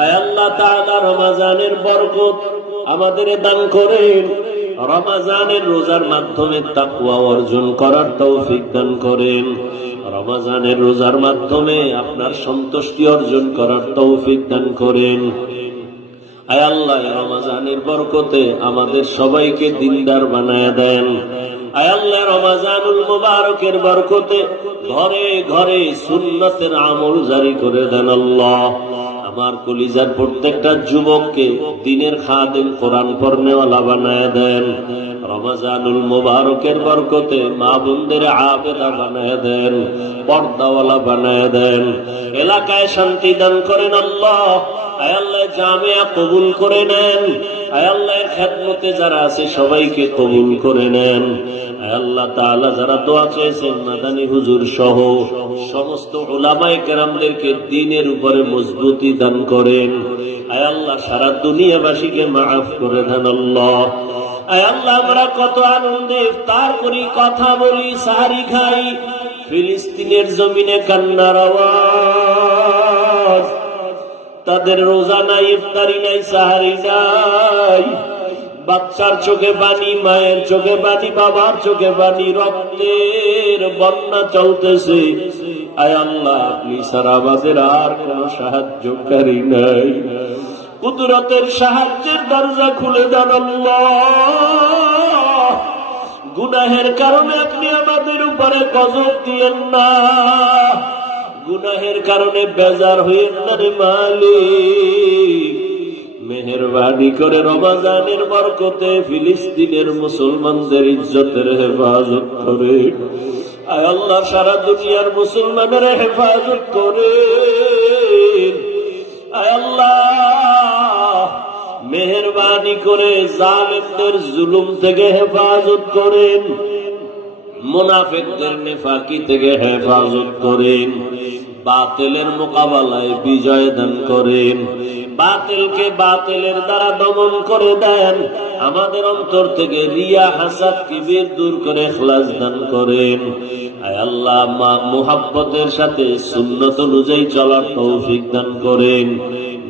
আয় আল্লাহ তাআলা রমজানের বরকত আমাদের দান করেন। রমজানের রোজার মাধ্যমে তাকওয়া অর্জন করার তৌফিক দান করেন। রমজানের রোজার মাধ্যমে আপনার সন্তুষ্টি অর্জন করার তৌফিক দান করেন। আয় আল্লাহ রমজানের বরকতে আমাদের সবাইকে দিনদার বানায় দেন। আয় আল্লাহ রমজানুল মুবারকের বরকতে ঘরে ঘরে সুন্নতের আমল জারি করে দেন আল্লাহ। আমার কলিজার প্রত্যেকটা যুবককে দ্বীনের খাদেম, কোরআন পড়নেওয়ালা বানায় দেন। রমজানুল মুবারকের বরকতে মা বোনদের আবেদা বানায় দেন, পর্দাওয়ালা বানায় দেন। এলাকায় শান্তি দান করেন আল্লাহ। আয় আল্লাহ জামিয়া কবুল করে নেন। আয় আল্লাহ খেদমতে যারা আছে সবাইকে কবুল করে নেন। আয় আল্লাহ তাআলা যারা দোয়া চেয়েছেন মাদানী হুজুর সহ সমস্ত উলামায়ে কেরামদেরকে দ্বীনের উপরে মজবুতি দান করেন। আয় আল্লাহ সারা দুনিয়াবাসীকে মাফ করে দেন আল্লাহ। আয় আল্লাহ আমরা কত আনন্দে ইফতার করি, কথা বলি, সাহারি খাই, ফিলিস্তিনের জমিনে কান্নার আওয়াজ। তাদের রোজা নাই, ইফতারি নাই, সাহারি নাই। বাচ্চার চোখে পানি, মায়ের চোখে পানি, বাবার চোখে পানি, রক্তের বন্যা চলতেছে। আয় আল্লাহ আপনি ছাড়া আমাদের আর কোন সাহায্যকারী নাই। কুদরতের সাহায্যের দরজা খুলে দেন আল্লাহ। গুনাহের কারণে আপনি আমাদের উপরে গজব দিয়েন না, গুনাহের কারণে বেজার হইয়েন না রে মালিক। মেহেরবানি করে রমজানের বরকতে ফিলিস্তিনের মুসলমানদের ইজ্জতের হেফাজত করে। আয় আল্লাহ সারা দুনিয়ার মুসলমানের হেফাজত করে। আয় আল্লাহ মেহেরবানি করে জালেমদের জুলুম থেকে হেফাজত করেন, মুনাফিকদের নেফাকি থেকে হেফাজত করেন, বাতিলের মোকাবেলায় বিজয় দান করেন, বাতিলকে বাতিলের দ্বারা দমন করে দেন। আমাদের অন্তর থেকে রিয়া, হাসাদ, কিবির দূর করে ইখলাস দান করেন। আয় আল্লাহ মুহাব্বতের সাথে সুন্নত অনুযায়ী চলার তৌফিক দান করেন।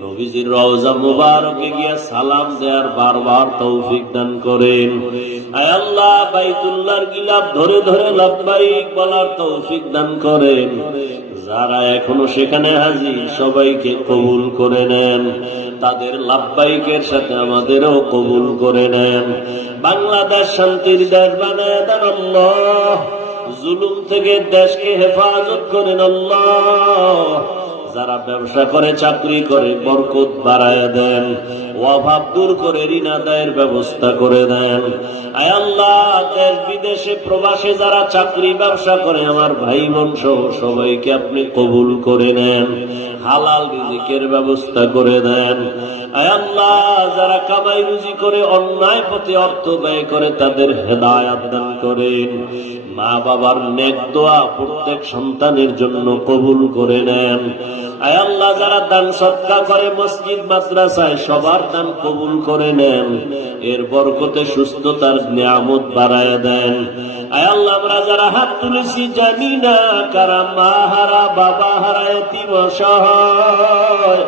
নবীজির রওজা মুবারকে গিয়া সালাম দেওয়ার বারবার তৌফিক দান করেন। আয় আল্লাহ বাইতুল্লাহর গিলাফ ধরে ধরে লাব্বাইক বলার তৌফিক দান করেন। যারা এখনো সেখানে হাজির সবাইকে কবুল করে নেন। তাদের লাব্বাইকের সাথে আমাদেরও কবুল করে নেন। বাংলাদেশ শান্তির দেশ বানায় দেন আল্লাহ। জুলুম থেকে দেশকে হেফাজত করেন আল্লাহ। যারা ব্যবসা করে, চাকরি করে, বরকত বাড়ায় দেন। অভাব দূর করে ঋণ আদায়ের ব্যবস্থা করে দেন। আয় আল্লাহ দেশ বিদেশে প্রবাসে যারা চাকরি ব্যবসা করে আমার ভাই বোন সহ সবাইকে আপনি কবুল করে নেন, হালাল রিজিকের ব্যবস্থা করে দেন। আয় আল্লাহ যারা কামাই রুজি করে অন্যায় পথে অর্থ ব্যয় করে তাদের হেদায়েত দান করেন। মা বাবার নেক দোয়া প্রত্যেক সন্তানের জন্য কবুল করে নেন। আয় আল্লাহ যারা দান সদকা করে মসজিদ মাদ্রাসায় সবার দান কবুল করে নেন। এর বরকতে সুস্থতার নিয়ামত বাড়ায় দেন। আয় আল্লাহ আমরা যারা হাত তুলেছি জানি না কারা মা হারা, বাবা হারা, এতিম অসহায়,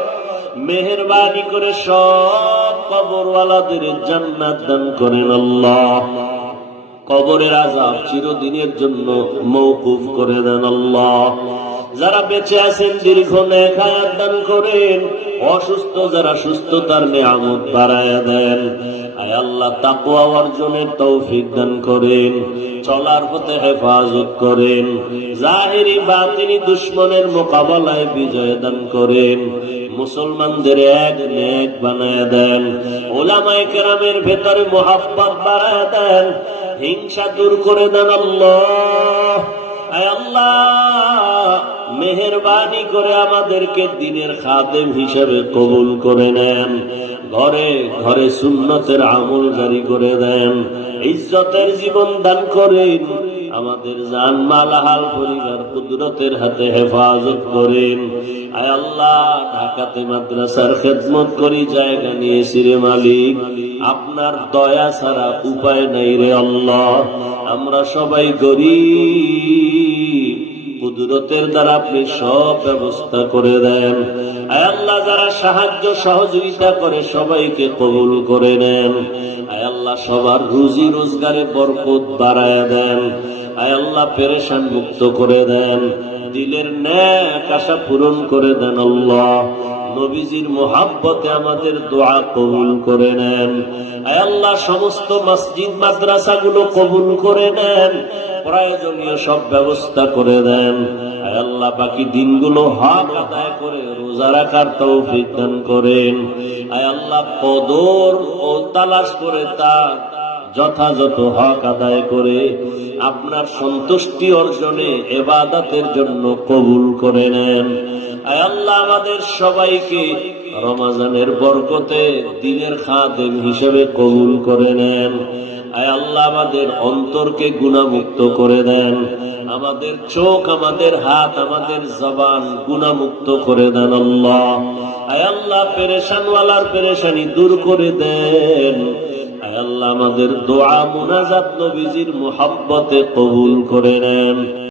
মেহেরবানি করে সব কবরওয়ালাদের জান্নাত দান করেন আল্লাহ। কবরের আযাব চিরদিনের জন্য মওকুফ করে দেন আল্লাহ। যারা বেঁচে আছেন দীর্ঘ নেক হায়াত দান করেন। অসুস্থ যারা সুস্থতার নিয়ামত বাড়ায়া দেন। আয় আল্লাহ তাকওয়া অর্জনের তৌফিক দান করেন। চলার পথে হেফাজত করেন। জাহিরি বাতিনি দুশমনের মোকাবেলায় বিজয় দান করেন। মুসলমানদের এক নেক বানায়া দেন। উলামায়ে কেরামের ভেতরে মুহাব্বত বাড়ায়া দেন। হিংসা দূর করে দেন আল্লাহ। আয় আল্লাহ মেহেরবানি করে আমাদেরকে দ্বীনের খাদেম হিসেবে কবুল করে নেন। ঘরে ঘরে সুন্নতের আমল জারি করে দেন। ইজ্জতের জীবন দান করেন। আমাদের জান মাল হাল পরিবার কুদরতের হাতে হেফাজত করেন। আয় আল্লাহ ঢাকাতে মাদ্রাসার খেদমত করি, জায়গা নিয়েছি রে মালিক, আপনার দয়া ছাড়া উপায় নাই রে আল্লাহ। আমরা সবাই গরিব, কুদরতের দ্বারা আপনি সব ব্যবস্থা করে দেন। আয় আল্লাহ, যারা সাহায্য সহযোগিতা করে সবাইকে কবুল করে নেন। আয় আল্লাহ, সবার রুজি রোজগারে বরকত বাড়ায় দেন। আয় আল্লাহ, পেরেশান মুক্ত করে দেন, দিলের নেক আশা পূরণ করে দেন। আল্লাহ, নবীজির মোহাব্বতে আমাদের দোয়া কবুল করে নেন। আয় আল্লাহ, সমস্ত মসজিদ মাদ্রাসাগুলো কবুল করে নেন, প্রয়োজনীয় সব ব্যবস্থা করে দেন। আয় আল্লাহ, বাকি দিনগুলো হক আদায় করে রোজা রাখার তৌফিক দান করেন। আয় আল্লাহ, কদর ও তালাশ করে তার যথাযথ হক আদায় করে আপনার সন্তুষ্টি অর্জনে ইবাদতের জন্য কবুল করে নেন। আয় আল্লাহ, আমাদের সবাইকে রমজানের বরকতে দ্বীনের খাদেম হিসেবে কবুল করে নেন। আয় আল্লাহ, আমাদের অন্তরকে গুনাহমুক্ত করে দেন, আমাদের চোখ, আমাদের হাত, আমাদের জবান গুনাহমুক্ত করে দেন। আল্লাহ, আয় আল্লাহ, পেরেশানওয়ালার পেরেশানি দূর করে দেন। আয় আল্লাহ, আমাদের দোয়া মুনাজাত নবীজির মুহাব্বতে কবুল করে নেন।